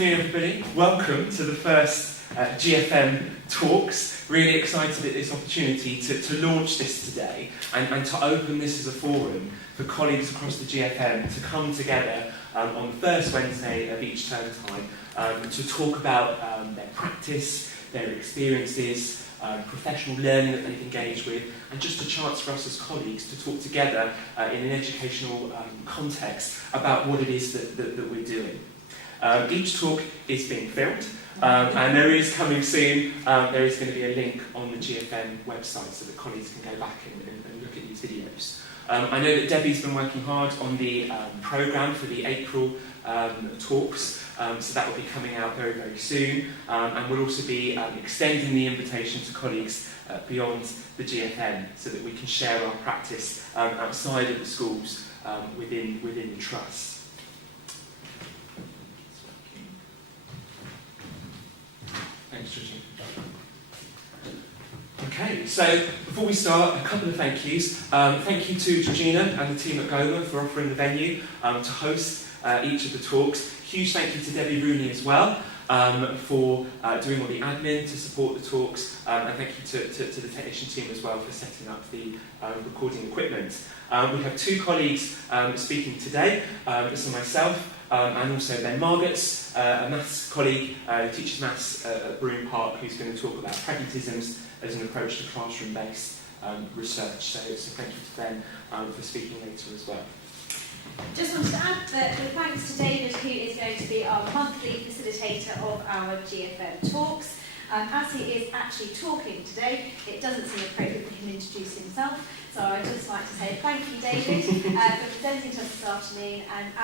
afternoon, everybody. Welcome to the first GFM Talks. Really excited at this opportunity to launch this today and to open this as a forum for colleagues across the GFM to come together on the first Wednesday of each term time to talk about their practice, their experiences, professional learning that they've engaged with, and just a chance for us as colleagues to talk together in an educational context about what it is that we're doing. Each talk is being filmed, and there is coming soon, there is going to be a link on the GFM website so that colleagues can go back and look at these videos. I know that Debbie's been working hard on the programme for the April talks, so that will be coming out very, very soon, and we'll also be extending the invitation to colleagues beyond the GFM so that we can share our practice outside of the schools within the trust. Thanks, Georgina. Okay, so before we start, a couple of thank yous. Thank you to Georgina and the team at Goma for offering the venue to host each of the talks. Huge thank you to Debbie Brune as well for doing all the admin to support the talks, and thank you to the technician team as well for setting up the recording equipment. We have two colleagues speaking today. This is myself and also then Margetts, a maths colleague who teaches maths at Brune Park, who's going to talk about pragmatisms as an approach to classroom-based research. So thank you to them for speaking later as well. Just wanted to add that with thanks to David, who is going to be our monthly facilitator of our GFM talks. As he is actually talking today, it doesn't seem appropriate for him to introduce himself. So I'd just like to say thank you, David, for presenting to us this afternoon and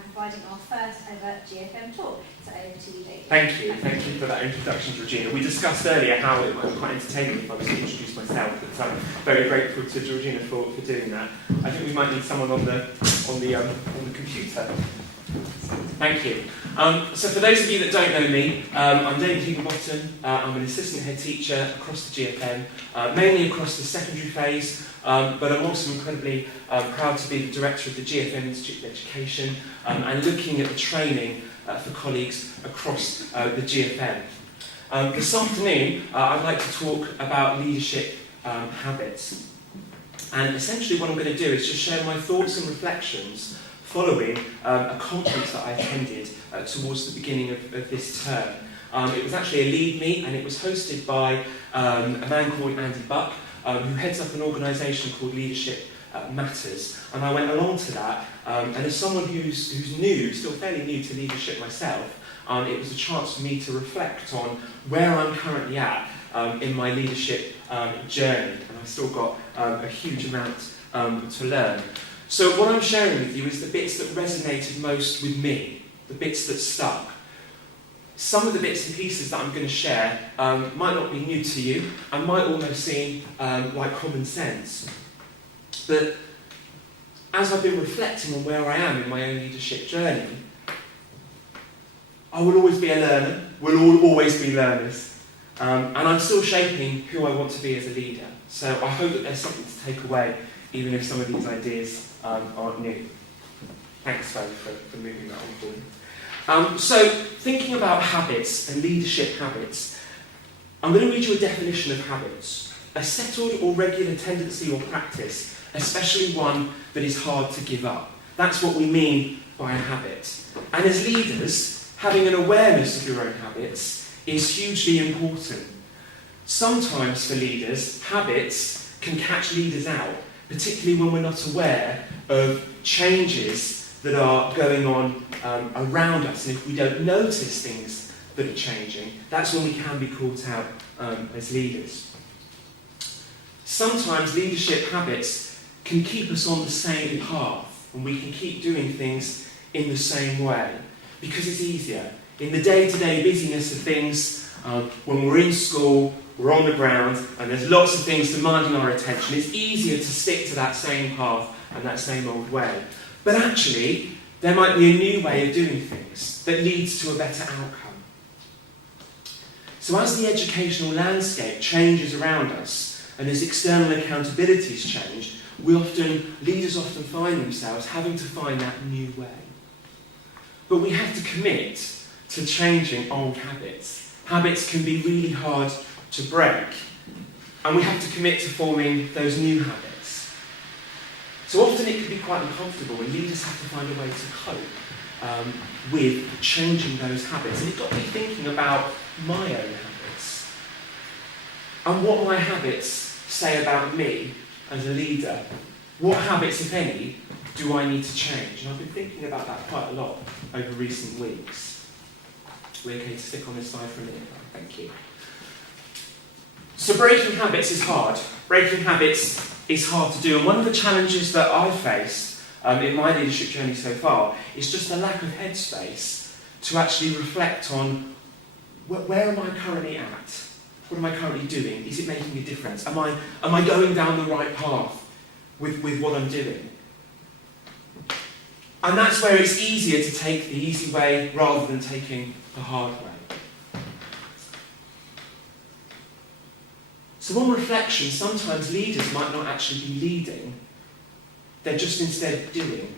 providing our first ever GFM talk. So over to you, David. Thank you for that introduction, Georgina. We discussed earlier how it might be quite entertaining if I was to introduce myself, but I'm very grateful to Georgina for doing that. I think we might need someone on the computer. Thank you. So for those of you that don't know me, I'm David Higginbottom. I'm an assistant head teacher across the GFM, mainly across the secondary phase, but I'm also incredibly proud to be the director of the GFM Institute of Education and looking at the training for colleagues across the GFM. This afternoon, I'd like to talk about leadership habits. And essentially what I'm going to do is just share my thoughts and reflections following a conference that I attended towards the beginning of this term. It was actually a lead meet, and it was hosted by a man called Andy Buck, who heads up an organisation called Leadership Matters. And I went along to that, and as someone who's new, still fairly new to leadership myself, it was a chance for me to reflect on where I'm currently at in my leadership journey, and I've still got a huge amount to learn. So what I'm sharing with you is the bits that resonated most with me, the bits that stuck. Some of the bits and pieces that I'm going to share might not be new to you and might almost seem like common sense. But as I've been reflecting on where I am in my own leadership journey, I will always be a learner, we'll always be learners, and I'm still shaping who I want to be as a leader. So I hope that there's something to take away, even if some of these ideas aren't new. Thanks, for moving that on forward. So, thinking about habits and leadership habits, I'm going to read you a definition of habits. A settled or regular tendency or practice, especially one that is hard to give up. That's what we mean by a habit. And as leaders, having an awareness of your own habits is hugely important. Sometimes for leaders, habits can catch leaders out, particularly when we're not aware of changes that are going on around us. And if we don't notice things that are changing, that's when we can be caught out as leaders. Sometimes leadership habits can keep us on the same path, and we can keep doing things in the same way, because it's easier. In the day-to-day busyness of things, when we're in school, we're on the ground, and there's lots of things demanding our attention, it's easier to stick to that same path and that same old way. But actually, there might be a new way of doing things that leads to a better outcome. So as the educational landscape changes around us, and as external accountabilities change, leaders often find themselves having to find that new way. But we have to commit to changing old habits. Habits can be really hard to break, and we have to commit to forming those new habits. So often it can be quite uncomfortable when leaders have to find a way to cope with changing those habits. And it got me thinking about my own habits and what my habits say about me as a leader. What habits, if any, do I need to change? And I've been thinking about that quite a lot over recent weeks. We're okay to stick on this slide for a minute? Thank you. So breaking habits is hard. Breaking habits is hard to do. And one of the challenges that I've faced in my leadership journey so far is just a lack of headspace to actually reflect on where am I currently at? What am I currently doing? Is it making a difference? Am I going down the right path with what I'm doing? And that's where it's easier to take the easy way rather than taking the hard way. So on reflection, sometimes leaders might not actually be leading, they're just instead doing.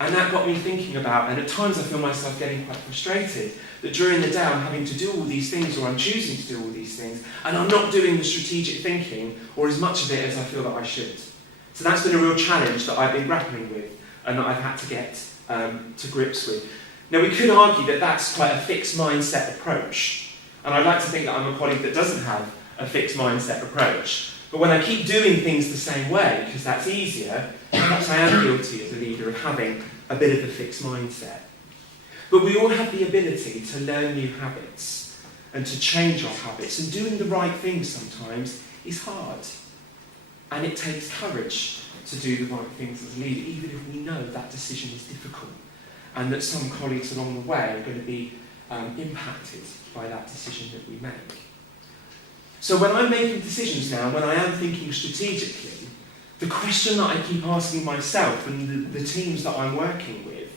And that got me thinking about, and at times I feel myself getting quite frustrated, that during the day I'm having to do all these things, or I'm choosing to do all these things, and I'm not doing the strategic thinking, or as much of it as I feel that I should. So that's been a real challenge that I've been grappling with, and that I've had to get to grips with. Now we could argue that that's quite a fixed mindset approach, and I'd like to think that I'm a colleague that doesn't have a fixed mindset approach. But when I keep doing things the same way, because that's easier, perhaps I am guilty as a leader of having a bit of a fixed mindset. But we all have the ability to learn new habits and to change our habits, and doing the right thing sometimes is hard. And it takes courage to do the right things as a leader, even if we know that decision is difficult and that some colleagues along the way are going to be impacted by that decision that we make. So when I'm making decisions now, when I am thinking strategically, the question that I keep asking myself and the teams that I'm working with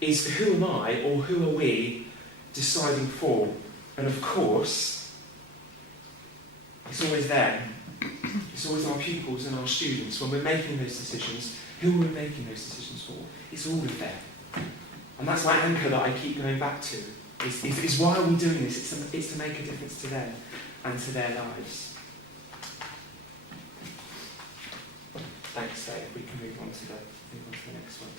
is, who am I, or who are we deciding for? And of course, it's always there. It's always our pupils and our students. When we're making those decisions, who are we making those decisions for? It's all of them. And that's my anchor that I keep going back to. Is why are we doing this? It's to make a difference to them and to their lives. Thanks, Dave. We can move on to the next one.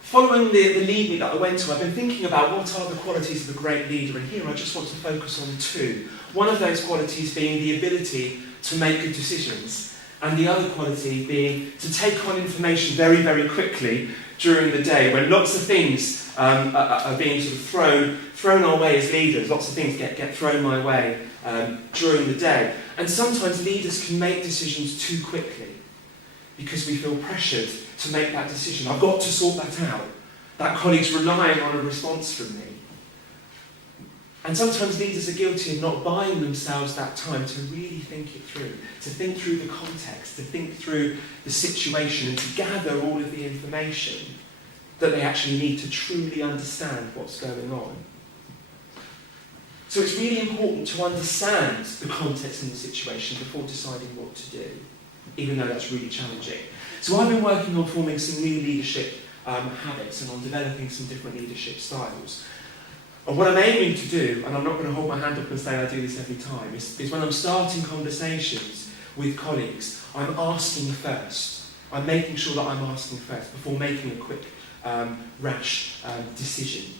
Following the lead that I went to, I've been thinking about what are the qualities of a great leader, and here I just want to focus on two. One of those qualities being the ability to make good decisions, and the other quality being to take on information very, very quickly during the day, when lots of things are being sort of thrown our way as leaders. Lots of things get thrown my way during the day. And sometimes leaders can make decisions too quickly because we feel pressured to make that decision. I've got to sort that out. That colleague's relying on a response from me. And sometimes leaders are guilty of not buying themselves that time to really think it through, to think through the context, to think through the situation, and to gather all of the information that they actually need to truly understand what's going on. So it's really important to understand the context and the situation before deciding what to do, even though that's really challenging. So I've been working on forming some new leadership habits and on developing some different leadership styles. And what I'm aiming to do, and I'm not going to hold my hand up and say I do this every time, is when I'm starting conversations with colleagues, I'm asking first. I'm making sure that I'm asking first before making a quick, rash decision.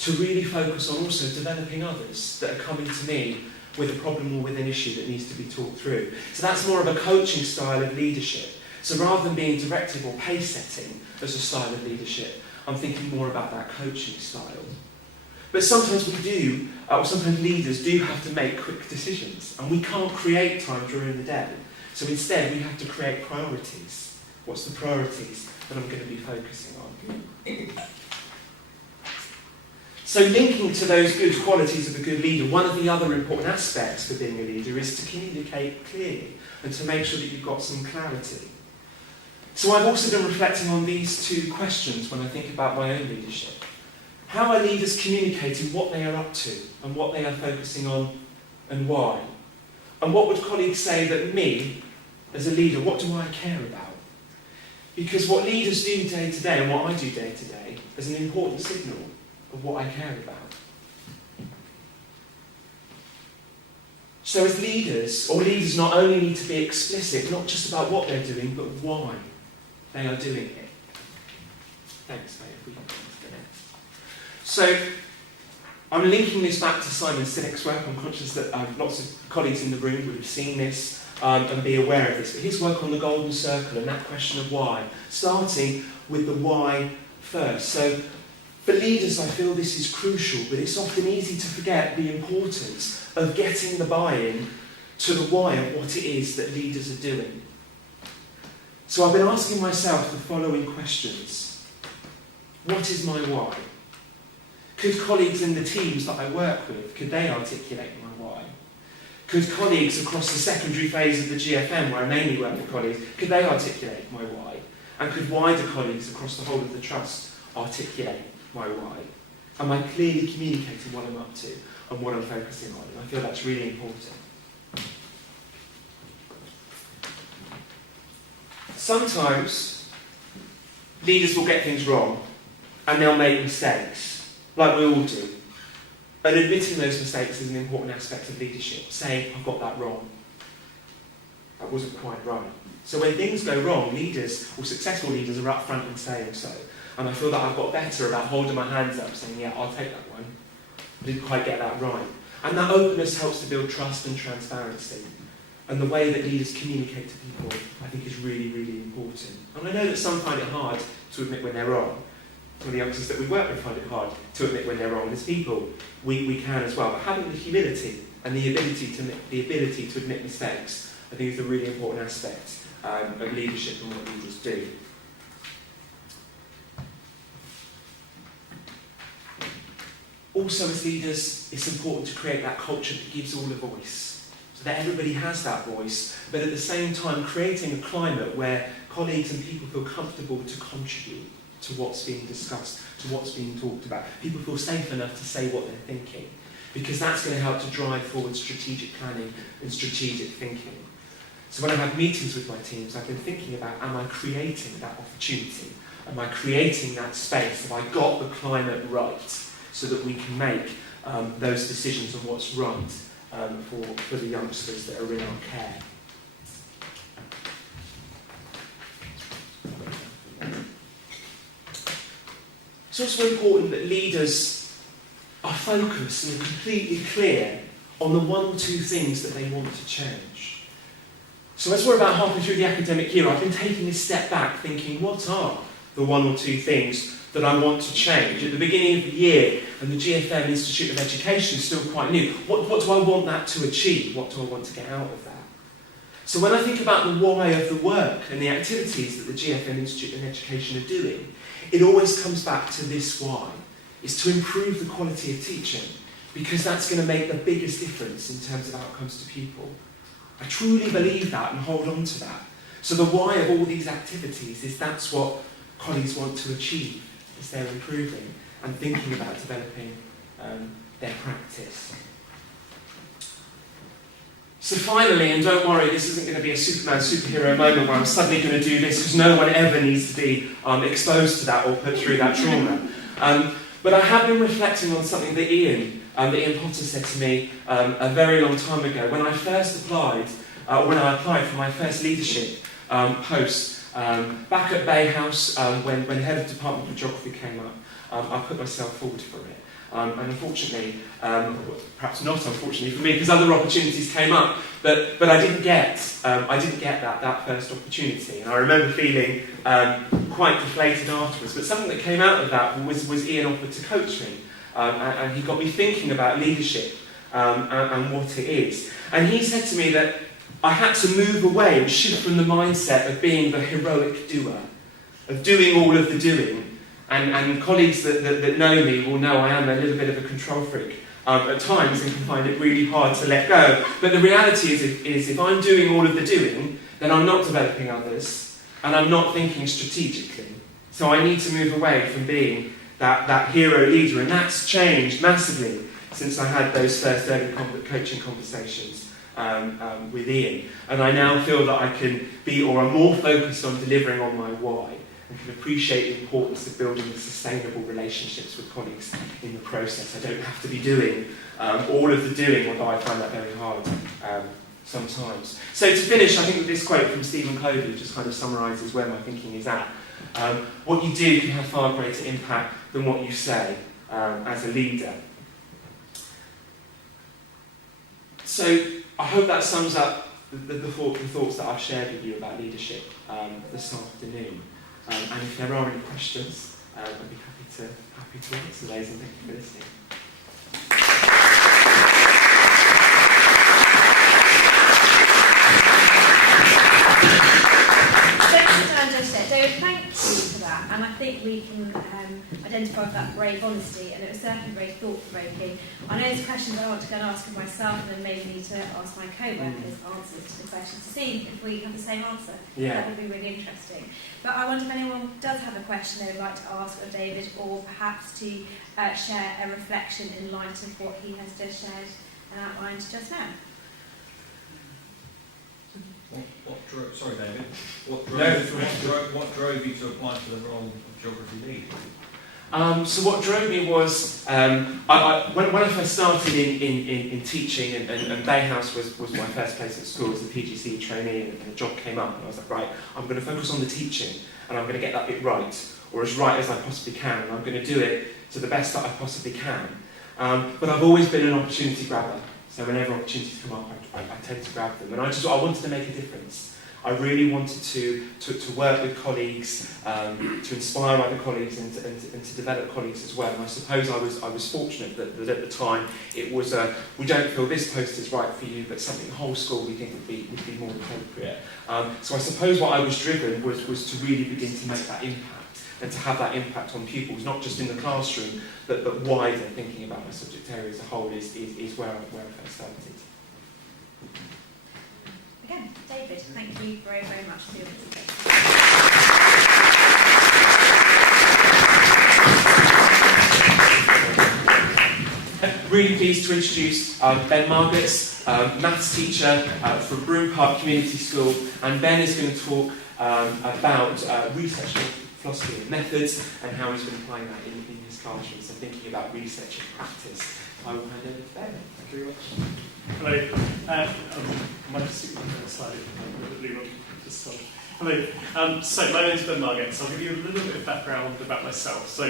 To really focus on also developing others that are coming to me with a problem or with an issue that needs to be talked through. So that's more of a coaching style of leadership. So rather than being directive or pace setting as a style of leadership, I'm thinking more about that coaching style. But sometimes we do, or sometimes leaders do have to make quick decisions, and we can't create time during the day. So instead we have to create priorities. What's the priorities that I'm going to be focusing on? So linking to those good qualities of a good leader, one of the other important aspects for being a leader is to communicate clearly and to make sure that you've got some clarity. So I've also been reflecting on these two questions when I think about my own leadership. How are leaders communicating what they are up to and what they are focusing on and why? And what would colleagues say that me, as a leader, what do I care about? Because what leaders do day to day and what I do day to day is an important signal of what I care about. So as leaders, or leaders not only need to be explicit, not just about what they're doing, but why they are doing it. Thanks, mate. If we can go to the next. So, I'm linking this back to Simon Sinek's work. I'm conscious that lots of colleagues in the room would have seen this and be aware of this. But his work on the golden circle and that question of why, starting with the why first. So, for leaders, I feel this is crucial, but it's often easy to forget the importance of getting the buy-in to the why of what it is that leaders are doing. So I've been asking myself the following questions. What is my why? Could colleagues in the teams that I work with, could they articulate my why? Could colleagues across the secondary phase of the GFM, where I mainly work with colleagues, could they articulate my why? And could wider colleagues across the whole of the trust articulate my why? Am I clearly communicating what I'm up to and what I'm focusing on? And I feel that's really important. Sometimes leaders will get things wrong and they'll make mistakes, like we all do. And admitting those mistakes is an important aspect of leadership, saying, I've got that wrong. That wasn't quite right. So when things go wrong, leaders, or successful leaders, are up front and saying so. And I feel that I've got better about holding my hands up, saying, yeah, I'll take that one. I didn't quite get that right. And that openness helps to build trust and transparency. And the way that leaders communicate to people, I think, is really, really important. And I know that some find it hard to admit when they're wrong. Some of the youngsters that we work with find it hard to admit when they're wrong. As people, we can as well. But having the humility and the ability to admit mistakes, I think, is a really important aspect of leadership and what leaders do. Also, as leaders, it's important to create that culture that gives all a voice, so that everybody has that voice, but at the same time creating a climate where colleagues and people feel comfortable to contribute to what's being discussed, to what's being talked about. People feel safe enough to say what they're thinking, because that's going to help to drive forward strategic planning and strategic thinking. So when I have meetings with my teams, I've been thinking about, am I creating that opportunity? Am I creating that space? Have I got the climate right? So that we can make those decisions on what's right for the youngsters that are in our care. It's also important that leaders are focused and completely clear on the one or two things that they want to change. So as we're about halfway through the academic year, I've been taking a step back thinking, what are the one or two things that I want to change? At the beginning of the year, and the GFM Institute of Education is still quite new, what do I want that to achieve? What do I want to get out of that? So when I think about the why of the work and the activities that the GFM Institute of Education are doing, it always comes back to this why. It's to improve the quality of teaching, because that's going to make the biggest difference in terms of outcomes to people. I truly believe that and hold on to that. So the why of all these activities is that's what colleagues want to achieve as they're improving and thinking about developing their practice. So finally, and don't worry, this isn't going to be a Superman superhero moment where I'm suddenly going to do this, because no one ever needs to be exposed to that or put through that trauma. But I have been reflecting on something that Ian Potter said to me a very long time ago. When I first applied, when I applied for my first leadership post, back at Bay House, when Head of Department of Geography came up, I put myself forward for it. And unfortunately, perhaps not unfortunately for me, because other opportunities came up, but I didn't get that first opportunity. And I remember feeling quite deflated afterwards. But something that came out of that was Ian offered to coach me, and he got me thinking about leadership and what it is. And he said to me that I had to move away and shift from the mindset of being the heroic doer, of doing all of the doing. And colleagues that know me will know I am a little bit of a control freak at times and can find it really hard to let go. But the reality is if I'm doing all of the doing, then I'm not developing others and I'm not thinking strategically. So I need to move away from being that hero leader, and that's changed massively since I had those first early coaching conversations with Ian. And I now feel that I can be, or I'm more focused on delivering on my why, and can appreciate the importance of building sustainable relationships with colleagues in the process. I don't have to be doing all of the doing, although I find that very hard sometimes. So to finish, I think that this quote from Stephen Covey just kind of summarises where my thinking is at. What you do can have far greater impact than what you say as a leader. So I hope that sums up the thoughts that I've shared with you about leadership this afternoon. And if there are any questions, I'd be happy to answer those, and thank you for listening. David, thank you for that, and I think we can identify with that brave honesty, and it was certainly very thought-provoking. I know there's questions I want to go and ask of myself, and then maybe need to ask my co-workers answers to the questions to see if we have the same answer. Yeah. That would be really interesting. But I wonder if anyone does have a question they would like to ask of David, or perhaps to share a reflection in light of what he has just shared and outlined just now. Sorry, David. What drove you to apply for the role of geography lead? So what drove me was, when I first started in teaching, and Bay House was my first place at school as a PGCE trainee, and a job came up, and I was like, right, I'm going to focus on the teaching, and I'm going to get that bit right, or as right as I possibly can, and I'm going to do it to the best that I possibly can. But I've always been an opportunity grabber. So whenever opportunities come up, I tend to grab them. And I wanted to make a difference. I really wanted to work with colleagues, to inspire other colleagues, and to develop colleagues as well. And I suppose I was fortunate that at the time it was we don't feel this post is right for you, but something whole school we think would be more appropriate. So I suppose what I was driven was to really begin to make that impact, and to have that impact on pupils, not just in the classroom, but wider, thinking about my subject area as a whole is where I first started. Again, David, thank you very, very much for your presentation. Really pleased to introduce Ben Margetts, maths teacher from Brune Community School, and Ben is going to talk about research philosophy and methods, and how he's been applying that in his classroom, so thinking about research and practice. I will hand over to Ben. Thank you very much. Hello. I might just stick with the slide. Hello. So my name is Ben Margetts. I'll give you a little bit of background about myself. So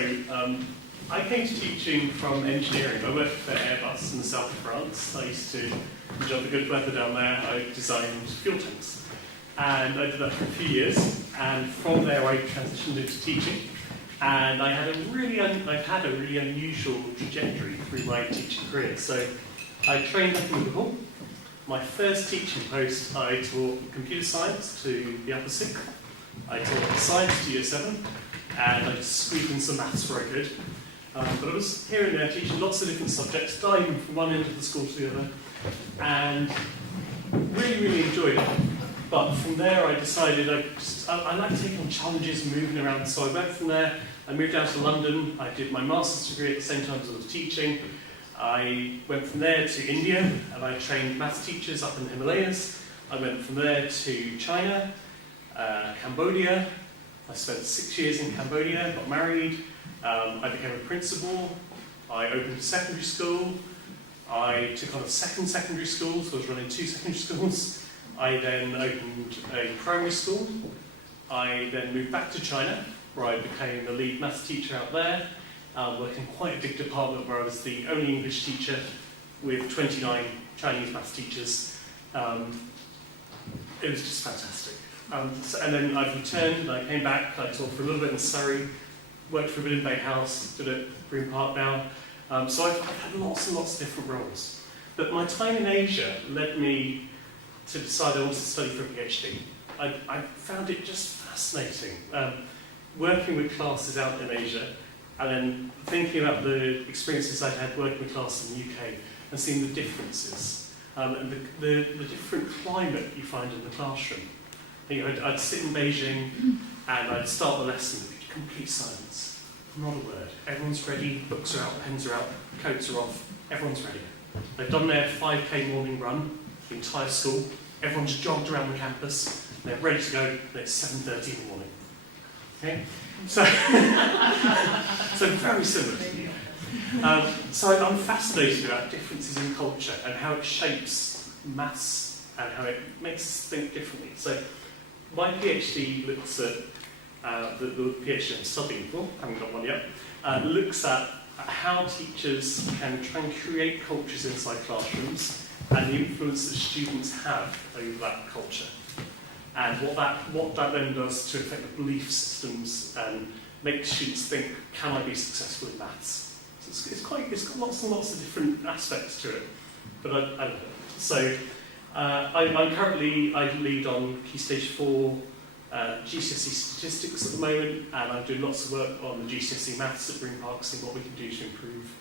I came to teaching from engineering. I worked for Airbus in the south of France. I used to enjoy the good weather down there. I designed fuel tanks. And I did that for a few years, and from there I transitioned into teaching. And I've had a really unusual trajectory through my teaching career. So I trained up in Liverpool. My first teaching post, I taught computer science to the upper sixth. I taught science to year 7, and I just squeezed in some maths where I could. But I was here and there teaching lots of different subjects, diving from one end of the school to the other, and really, really enjoyed it. But from there I decided I like taking on challenges and moving around, so I went from there, I moved out to London, I did my master's degree at the same time as I was teaching. I went from there to India, and I trained maths teachers up in the Himalayas. I went from there to China, Cambodia. I spent 6 years in Cambodia, got married, I became a principal, I opened a secondary school, I took on a second secondary school, so I was running 2 secondary schools. I then opened a primary school. I then moved back to China, where I became the lead maths teacher out there, working in quite a big department where I was the only English teacher with 29 Chinese maths teachers. It was just fantastic. And then I've returned, and I came back, I taught for a little bit in Surrey, worked for a bit in Bay House, did it at Brune Park now. So I've had lots and lots of different roles. But my time in Asia led me to decide I wanted to study for a PhD. I found it just fascinating, working with classes out in Asia, and then thinking about the experiences I'd had working with classes in the UK, and seeing the differences, and the different climate you find in the classroom. I'd sit in Beijing, and I'd start the lesson with complete silence. Not a word. Everyone's ready, books are out, pens are out, coats are off, everyone's ready. They've done their 5K morning run, the entire school, everyone just jogged around the campus, they're ready to go, and it's 7:30 in the morning. Okay? So, so very similar to you. So I'm fascinated about differences in culture and how it shapes maths and how it makes us think differently. So my PhD looks at, the PhD I'm studying for, haven't got one yet, looks at how teachers can try and create cultures inside classrooms and the influence that students have over that culture. And what that then does to affect the belief systems and make students think, can I be successful in maths? So it's got lots and lots of different aspects to it. But I don't know. So I lead on Key Stage 4 GCSE statistics at the moment, and I'm doing lots of work on the GCSE maths at Brune Park, seeing what we can do to improve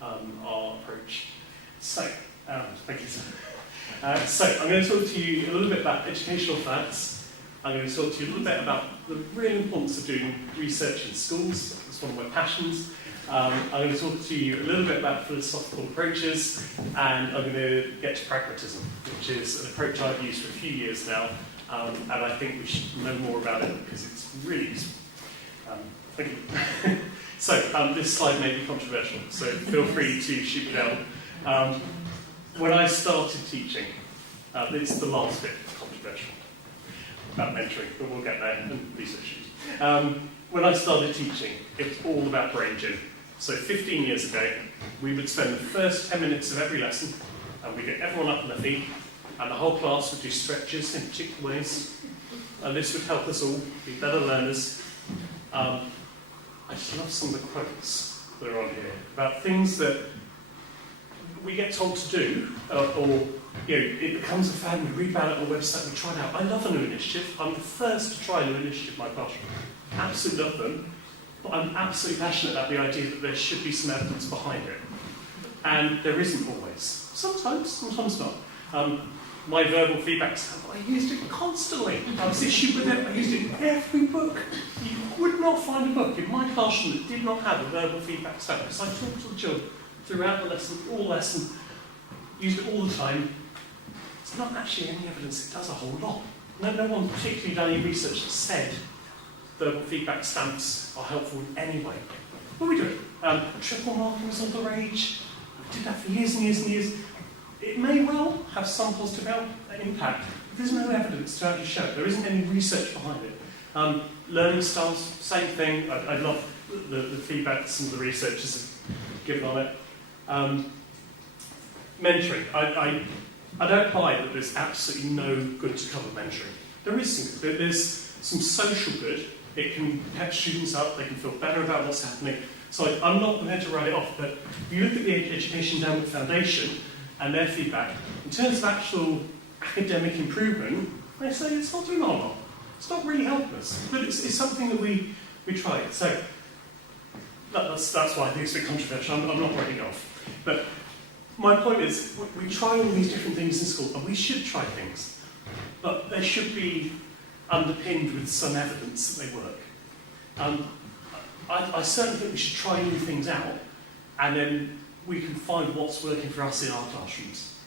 our approach. So, thank you, sir. So I'm going to talk to you a little bit about educational facts. I'm going to talk to you a little bit about the real importance of doing research in schools. It's one of my passions. I'm going to talk to you a little bit about philosophical approaches, and I'm going to get to pragmatism, which is an approach I've used for a few years now, and I think we should know more about it because it's really useful. Thank you. So this slide may be controversial, so feel free to shoot me down. When I started teaching, it's the last bit controversial about mentoring, but we'll get there, and research issues. When I started teaching, it was all about brain gym. So 15 years ago, we would spend the first 10 minutes of every lesson, and we'd get everyone up on their feet, and the whole class would do stretches in particular ways, and this would help us all be better learners. I just love some of the quotes that are on here about things that we get told to do, or it becomes a fad, we read about it on the website, we try it out. I love a new initiative. I'm the first to try a new initiative in my classroom. Absolutely love them. But I'm absolutely passionate about the idea that there should be some evidence behind it. And there isn't always. Sometimes not. My verbal feedback stuff, I used it constantly. I was issued with it, I used it in every book. You would not find a book in my classroom that did not have a verbal feedback stuff. Because I talked to the children throughout the lesson, all lesson, used it all the time. There's not actually any evidence it does a whole lot. No one particularly done any research that said verbal feedback stamps are helpful in any way. What are we doing? Triple marking was all the rage. We did that for years and years and years. It may well have some positive impact, but there's no evidence to actually show it. There isn't any research behind it. Learning styles, same thing. I love the feedback some of the researchers have given on it. Mentoring. I don't buy that there's absolutely no good to cover mentoring. There is some good. There's some social good. It can pep students up, they can feel better about what's happening. So I'm not going to write it off, but if you look at the Education Endowment Foundation and their feedback, in terms of actual academic improvement, they say it's not doing a whole lot. It's not really helping us, but it's something that we try. So that's why I think it's a bit controversial. I'm not writing it off. But my point is, we try all these different things in school, and we should try things, but they should be underpinned with some evidence that they work. I certainly think we should try new things out, and then we can find what's working for us in our classrooms.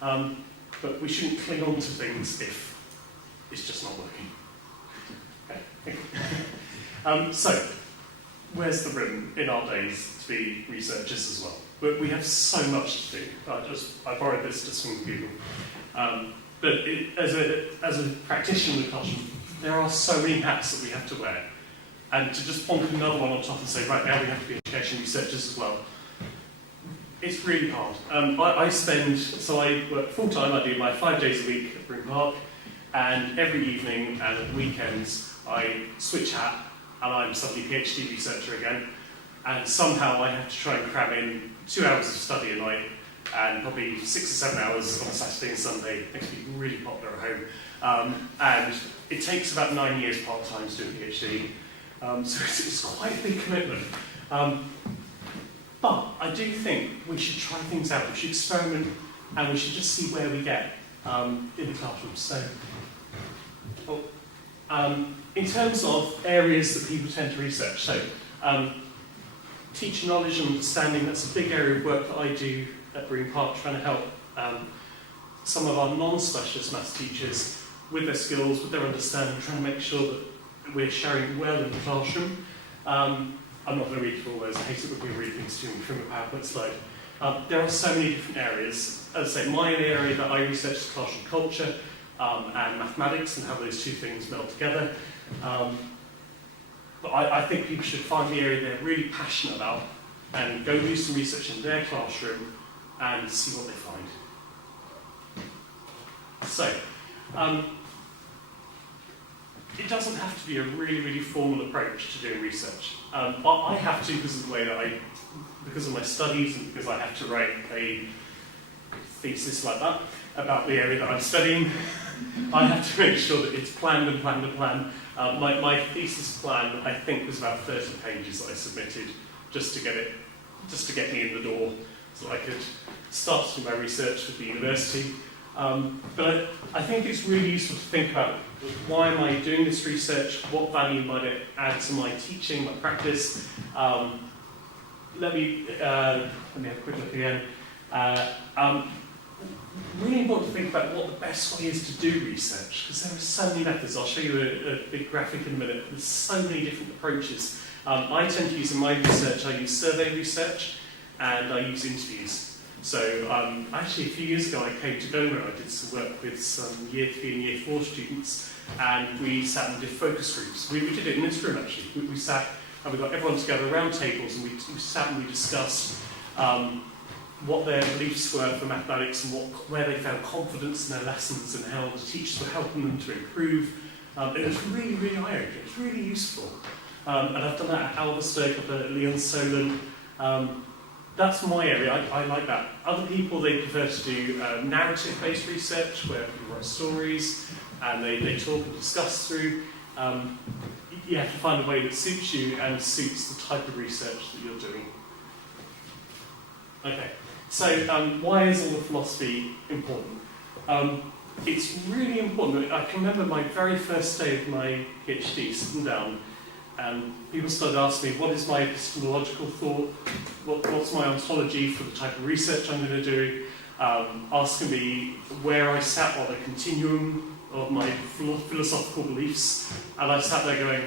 But we shouldn't cling on to things if it's just not working. Okay. So, where's the room in our days to be researchers as well? But we have so much to do. I borrowed this just from Google. But as a practitioner in the classroom, there are so many hats that we have to wear. And to just plonk another one on top and say, right, now we have to be education researchers as well, it's really hard. I work full-time, I do my 5 days a week at Brune Park, and every evening and at weekends I switch hat, and I'm suddenly a PhD researcher again, and somehow I have to try and cram in 2 hours of study a night, and probably 6 or 7 hours on a Saturday and Sunday. It makes me really popular at home. And it takes about 9 years part-time to do a PhD. So it's quite a big commitment. But I do think we should try things out. We should experiment, and we should just see where we get in the classroom. So, in terms of areas that people tend to research, so teacher knowledge and understanding, that's a big area of work that I do at Brune Park, trying to help some of our non-specialist maths teachers with their skills, with their understanding, trying to make sure that we're sharing well in the classroom. I'm not going to read through all those. I hate it when people read things to me from a PowerPoint slide. There are so many different areas. As I say, my area that I research is classroom culture and mathematics and how those two things meld together. But I think people should find the area they're really passionate about and go do some research in their classroom and see what they find. So, it doesn't have to be a really, really formal approach to doing research. I have to because of the way that because of my studies and because I have to write a thesis like that about the area that I'm studying. I have to make sure that it's planned and planned and planned. My thesis plan, I think, was about 30 pages that I submitted just to get me in the door so I could start to do my research with the university. But I think it's really useful to think about why am I doing this research, what value might it add to my teaching, my practice. Let me have a quick look again. Really important to think about what the best way is to do research, because there are so many methods. I'll show you a big graphic in a minute. There's so many different approaches. I tend to use in my research, I use survey research and I use interviews. So actually a few years ago I came to Gomer, I did some work with some Year 3 and Year 4 students, and we sat and did focus groups. We did it in this room actually. We sat and we got everyone together around tables and we sat and we discussed what their beliefs were for mathematics and where they found confidence in their lessons and how the teachers were helping them to improve. It was really, really eye-opening. It was really useful. And I've done that at Halberstadt, I've done it at Leon Solon. That's my area. I like that. Other people, they prefer to do narrative-based research where people write stories and they talk and discuss through. You have to find a way that suits you and suits the type of research that you're doing. Okay. So, why is all the philosophy important? It's really important. I can remember my very first day of my PhD, sitting down, and people started asking me, what is my epistemological thought? What's my ontology for the type of research I'm going to do? Asking me where I sat on the continuum of my philosophical beliefs. And I sat there going,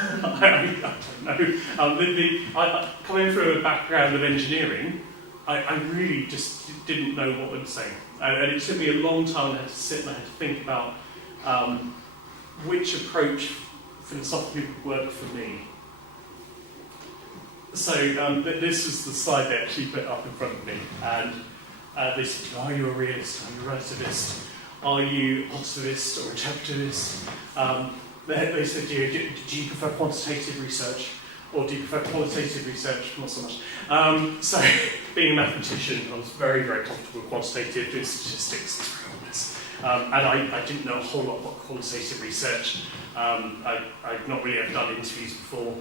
I don't know. Coming from a background of engineering, I really just didn't know what they were saying. And it took me a long time. I had to sit and I had to think about which approach philosophically would work for me. So this is the slide they actually put up in front of me. And they said, are you a realist? Are you a relativist? Are you positivist or interpretivist? They said, do you prefer quantitative research or do you prefer qualitative research? Not so much. So, being a mathematician, I was very, very comfortable with quantitative, doing statistics, let's be honest. And I didn't know a whole lot about qualitative research. I'd not really ever done interviews before.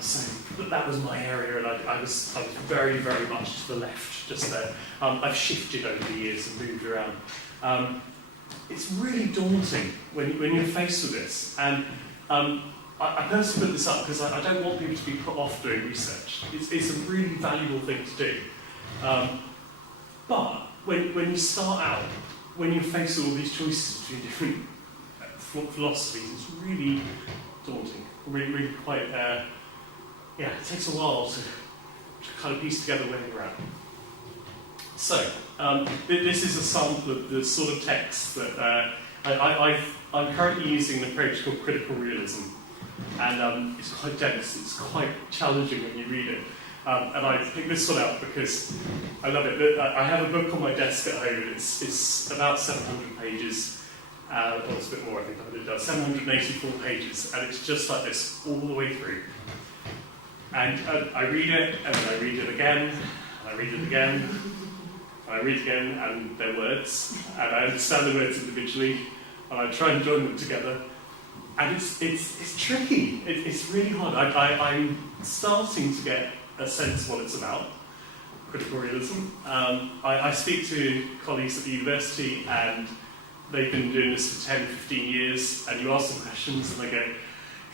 So that was my area, and I was very, very much to the left, just there. I've shifted over the years and moved around. It's really daunting when you're faced with this, and I personally put this up because I don't want people to be put off doing research. It's a really valuable thing to do. But when you start out, when you're faced with all these choices between different philosophies, it's really daunting. Really quite, it takes a while to kind of piece together where you're at. So, this is a sample of the sort of text that I'm currently using an approach called critical realism. And it's quite dense, it's quite challenging when you read it. And I picked this one out because I love it. I have a book on my desk at home, and it's about 700 pages. Well, it's a bit more, I think, but it does. 784 pages, and it's just like this all the way through. And I read it, and then I read it again, and I read it again, and I read it again, and they're words, and I understand the words individually, and I try and join them together. And it's tricky. It's really hard. I'm starting to get a sense of what it's about, critical realism. I speak to colleagues at the university, and they've been doing this for 10, 15 years, and you ask them questions, and they go,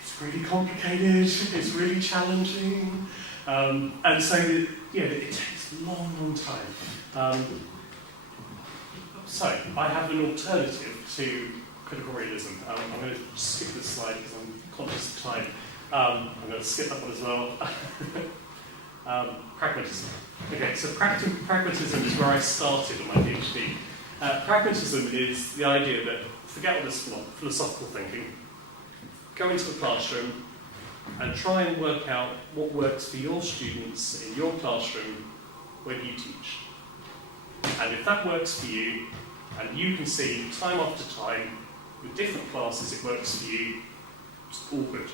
it's really complicated, it's really challenging. And so, it takes a long, long time. So, I have an alternative to critical realism. I'm going to skip this slide because I'm conscious of time. I'm going to skip that one as well. Pragmatism. Okay, so pragmatism is where I started on my PhD. Pragmatism is the idea that, forget all this philosophical thinking, go into the classroom and try and work out what works for your students in your classroom when you teach. And if that works for you, and you can see time after time, with different classes it works for you, it's all good.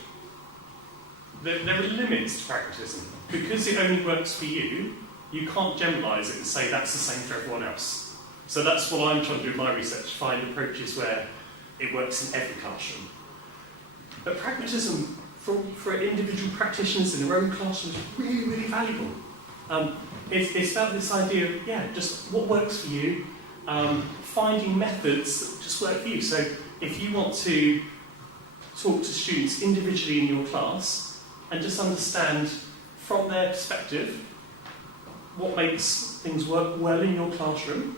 There are limits to pragmatism. Because it only works for you, you can't generalise it and say that's the same for everyone else. So that's what I'm trying to do in my research, find approaches where it works in every classroom. But pragmatism for individual practitioners in their own classroom is really, really valuable. It's about this idea of, just what works for you, finding methods that just work for you. So if you want to talk to students individually in your class and just understand from their perspective what makes things work well in your classroom,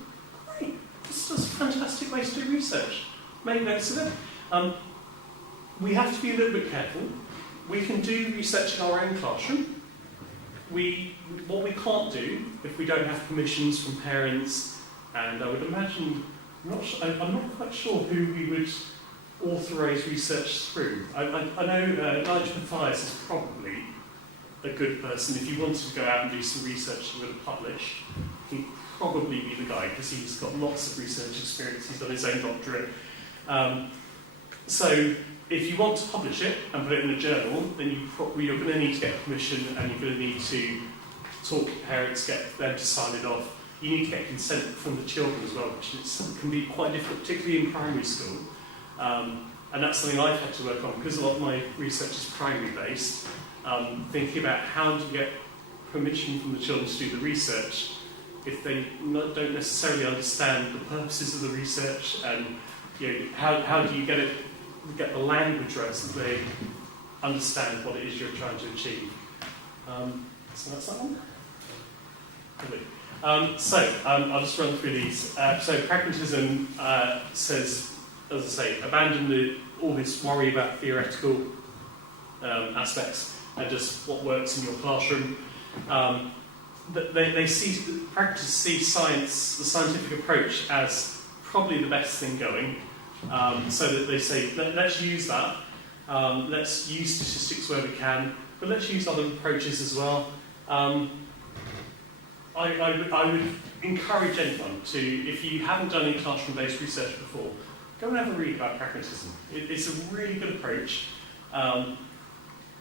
great. This is a fantastic way to do research. Make notes of it. We have to be a little bit careful. We can do research in our own classroom. What we can't do, if we don't have permissions from parents, and I would imagine, I'm not quite sure who we would authorise research through. I know Nigel Mathias is probably a good person. If you wanted to go out and do some research and going to publish, he'd probably be the guy, because he's got lots of research experience. He's done his own doctorate. So if you want to publish it and put it in a journal, then you're going to need to get permission, and you're going to need to talk to parents, get them to sign it off. You need to get consent from the children as well, which can be quite difficult, particularly in primary school. And that's something I've had to work on, because a lot of my research is primary based. Thinking about how do you get permission from the children to do the research if they don't necessarily understand the purposes of the research, and how do you get the language right so they understand what it is you're trying to achieve. So that's that one. I'll just run through these. So pragmatism says, as I say, abandon all this worry about theoretical aspects and just what works in your classroom. They see science, the scientific approach, as probably the best thing going. So that they say, let's use that. Let's use statistics where we can, but let's use other approaches as well. I would encourage anyone to, if you haven't done any classroom-based research before, go and have a read about pragmatism. It's a really good approach, and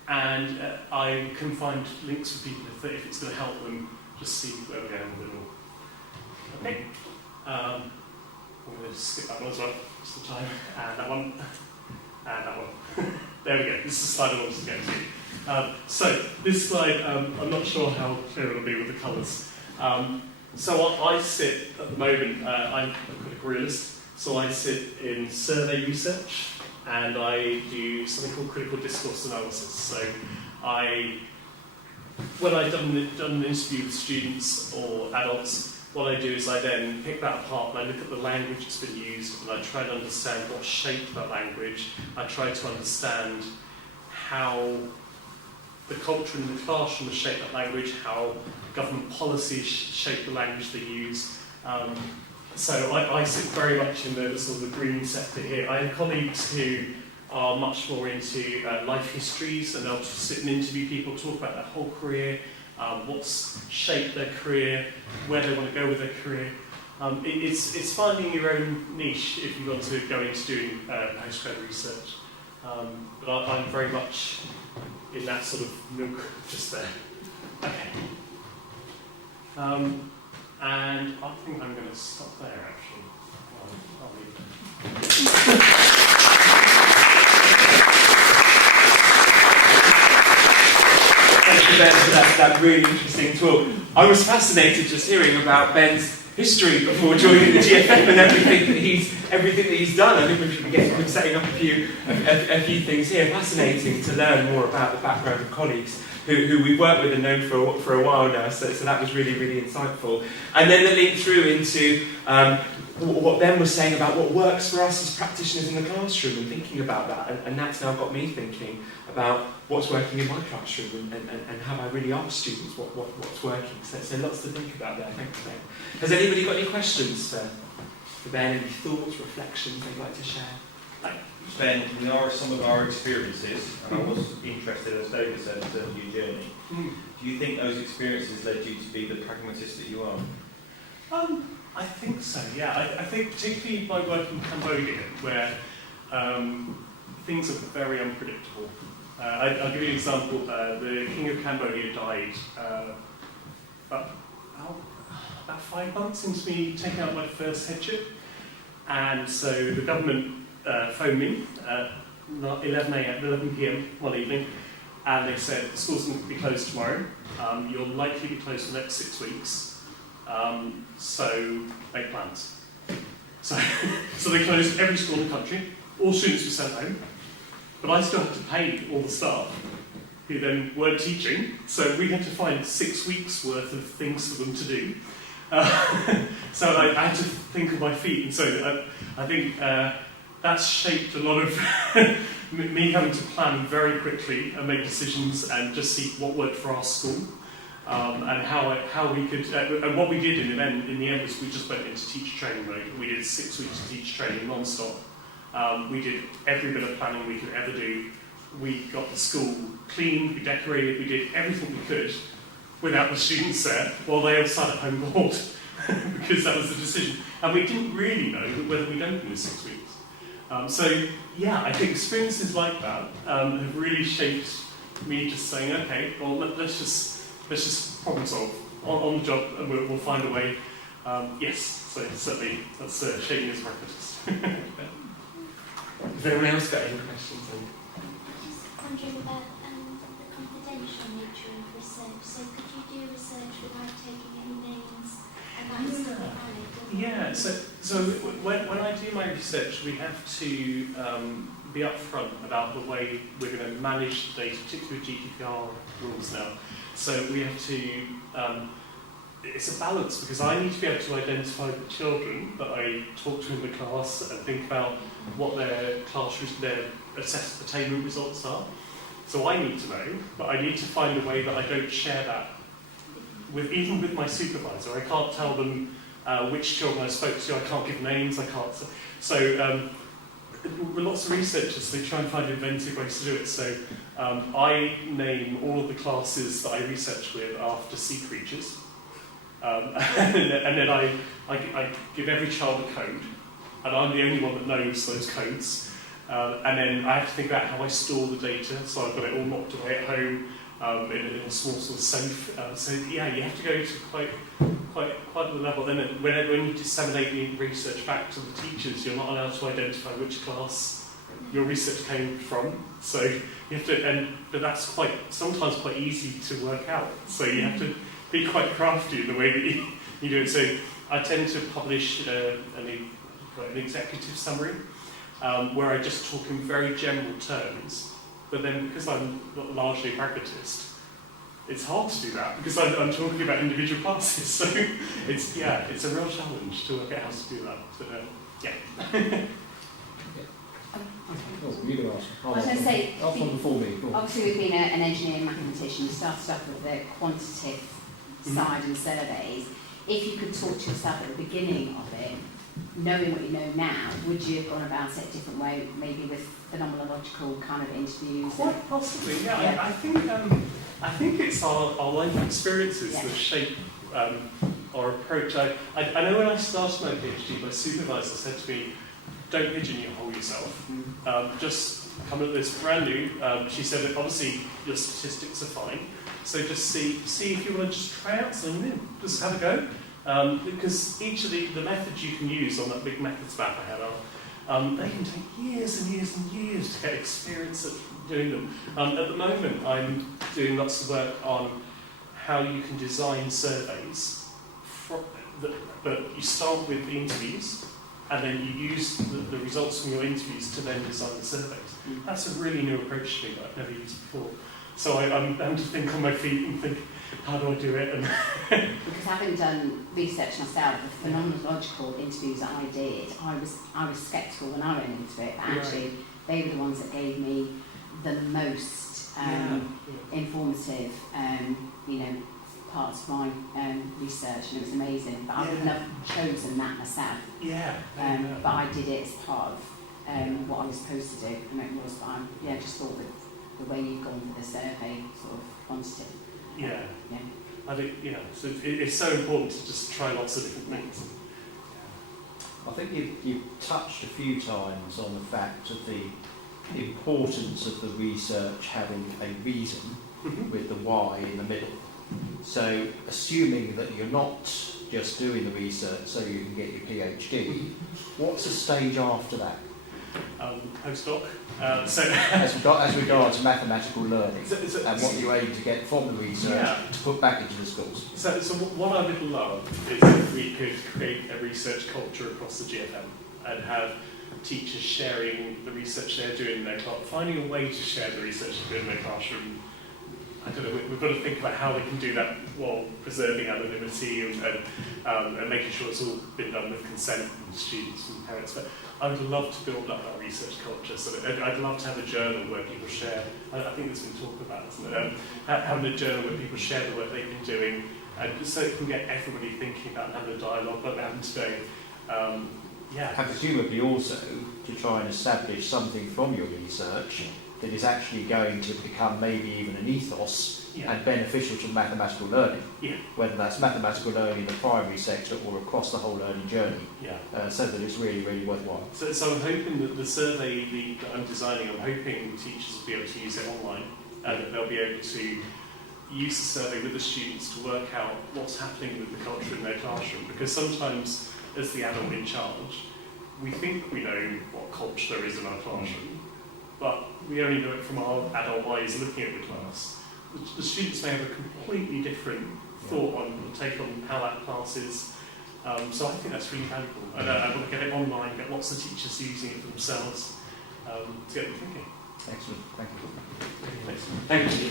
I can find links for people if it's going to help them just see where we're going with it all. Okay, I'm going to skip that one as well, just the time, and that one, and that one. There we go, this is the slide I wanted to get to. So, this slide, I'm not sure how clear it'll be with the colours. So I sit, at the moment, I'm a critical realist, so I sit in survey research, and I do something called critical discourse analysis. So when I've done an interview with students or adults, what I do is I then pick that apart and I look at the language that's been used, and I try to understand what shaped that language. I try to understand how the culture in the classroom has shaped that language, how government policies shape the language they use. So I sit very much in the sort of the green sector here. I have colleagues who are much more into life histories, and they'll sit and interview people, talk about their whole career, what's shaped their career, where they want to go with their career. It's finding your own niche if you want to go into doing postgrad research. But I'm very much in that sort of nook just there. Okay. And I think I'm going to stop there, actually. I'll leave it. Thank you, Ben, for that really interesting talk. I was fascinated just hearing about Ben's history before joining the GFM and everything that he's done. I think we should be getting him setting up a few things here. Fascinating to learn more about the background of colleagues who we've worked with and known for a while now, so that was really, really insightful. And then the link through into what Ben was saying about what works for us as practitioners in the classroom, and thinking about that, and that's now got me thinking about what's working in my classroom, and have I really asked students what's working. So lots to think about there. Thanks, Ben. Has anybody got any questions for Ben? Any thoughts, reflections they'd like to share? Ben, we are some of our experiences, and I was interested, as David said, in terms of your journey. Do you think those experiences led you to be the pragmatist that you are? I think so, yeah. I think particularly my work in Cambodia, where things are very unpredictable. I'll give you an example. The King of Cambodia died about 5 months into me taking out my first headship. And so the government phoned me at 11 p.m. one evening, and they said, the school's going to be closed tomorrow. You'll likely be closed for the next 6 weeks. So make plans. So they closed every school in the country. All students were sent home. But I still had to pay all the staff who then weren't teaching. So we had to find 6 weeks worth of things for them to do. So I had to think on my feet. And so I think that's shaped a lot of me having to plan very quickly and make decisions and just see what worked for our school. And how we could, and what we did in the end was we just went into teacher training mode. We did 6 weeks of teacher training non-stop. We did every bit of planning we could ever do. We got the school cleaned, we decorated, we did everything we could without the students there while they all sat at home bored, because that was the decision. And we didn't really know whether we'd open in 6 weeks. So yeah, I think experiences like that have really shaped me just saying, okay, well let's just problem solve on the job, and we'll find a way. Yes, so certainly that's shaping as a pragmatist. Has anyone else got any questions? Just wondering about the confidential nature of research. So could you do research without taking any names? And that is valid? Yeah, so when I do my research, we have to be upfront about the way we're going to manage the data, particularly with GDPR rules now. So we have to, it's a balance, because I need to be able to identify the children that I talk to in the class and think about what their assessed attainment results are. So I need to know, but I need to find a way that I don't share that even with my supervisor. I can't tell them which children I spoke to, I can't give names, I can't. So with lots of researchers, they try and find inventive ways to do it. So I name all of the classes that I research with after sea creatures. And then I give every child a code, and I'm the only one that knows those codes. And then I have to think about how I store the data, so I've got it all locked away at home in a small sort of safe. So yeah, you have to go to quite the level. Then when you disseminate the research back to the teachers, you're not allowed to identify which class your research came from. So you have to, but that's sometimes quite easy to work out. So you have to be quite crafty in the way that you do it. So I tend to publish an executive summary where I just talk in very general terms, but then because I'm largely a pragmatist, it's hard to do that because I'm talking about individual classes. So it's a real challenge to work out how to do that. But yeah. You can ask. I was going to say, I'll come before me. Go on. obviously with being an engineering mathematician, you started off with the quantitative side and surveys. If you could talk to yourself at the beginning of it, knowing what you know now, would you have gone about it a different way, maybe with phenomenological kind of interviews? Quite possibly, yeah. I think it's our life experiences that shape our approach. I know when I started my PhD, my supervisor said to me, don't pigeonhole yourself. Just come at this brand new. She said that obviously your statistics are fine, so just see if you want to just try out something new. Just have a go. Because each of the methods you can use on that big methods map I had, they can take years and years and years to get experience at doing them. At the moment, I'm doing lots of work on how you can design surveys, but you start with the interviews, and then you use the results from your interviews to then design the surveys. That's a really new approach to me that I've never used before. So I'm having to think on my feet and think, how do I do it? And Because having done research myself, the phenomenological interviews that I did, I was sceptical when I went into it, but actually they were the ones that gave me the most informative, parts of my research, and it was amazing. But I wouldn't have chosen that myself. But I did it as part of what I was supposed to do, and it was. But I just thought that the way you've gone for the survey sort of quantitative. I think, so it's so important to just try lots of different things. I think you've touched a few times on the fact of the importance of the research having a reason with the why in the middle. So, assuming that you're not just doing the research so you can get your PhD, what's the stage after that? Postdoc. As regards mathematical learning and what you aim to get from the research to put back into the schools. So what I would love is if we could create a research culture across the GFM and have teachers sharing the research they're doing in their class, finding a way to share the research they're doing in their classroom. I don't know, we've got to think about how we can do that while preserving anonymity and making sure it's all been done with consent from students and parents. But I would love to build up that research culture. So that I'd love to have a journal where people share. I think there's been talk about, isn't it? Having a journal where people share the work they've been doing, so it can get everybody thinking about and having a dialogue like we're having today. And presumably also to try and establish something from your research that is actually going to become maybe even an ethos and beneficial to mathematical learning, whether that's mathematical learning in the primary sector or across the whole learning journey, so that it's really, really worthwhile. So I'm hoping that the survey that I'm designing, I'm hoping teachers will be able to use it online, and that they'll be able to use the survey with the students to work out what's happening with the culture in their classroom, because sometimes as the adult in charge, we think we know what culture there is in our classroom, but we only know it from our adult eyes looking at the class. The students may have a completely different thought on, take on how that class is. So I think that's really valuable. And I want to get it online, get lots of teachers using it for themselves to get them thinking. Excellent, thank you. Thank you.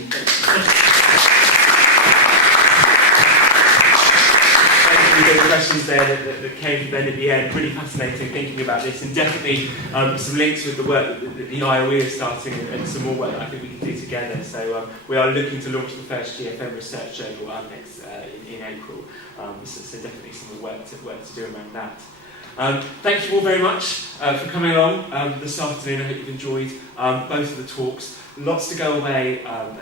Those questions there that came then at the end, really fascinating thinking about this, and definitely some links with the work that the IOE is starting and some more work that I think we can do together. So we are looking to launch the first GFM research journal next in April. So definitely some more work to do around that. Thank you all very much for coming along this afternoon. I hope you've enjoyed both of the talks. Lots to go away and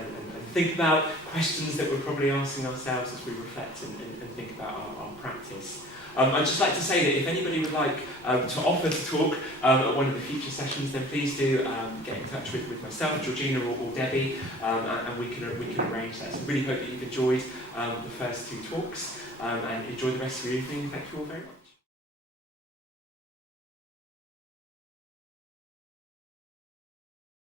think about, questions that we're probably asking ourselves as we reflect and think about our practice. I'd just like to say that if anybody would like to offer to talk at one of the future sessions, then please do get in touch with myself, Georgina or Debbie, and we can arrange that. So I really hope that you've enjoyed the first two talks and enjoy the rest of your evening. Thank you all very much.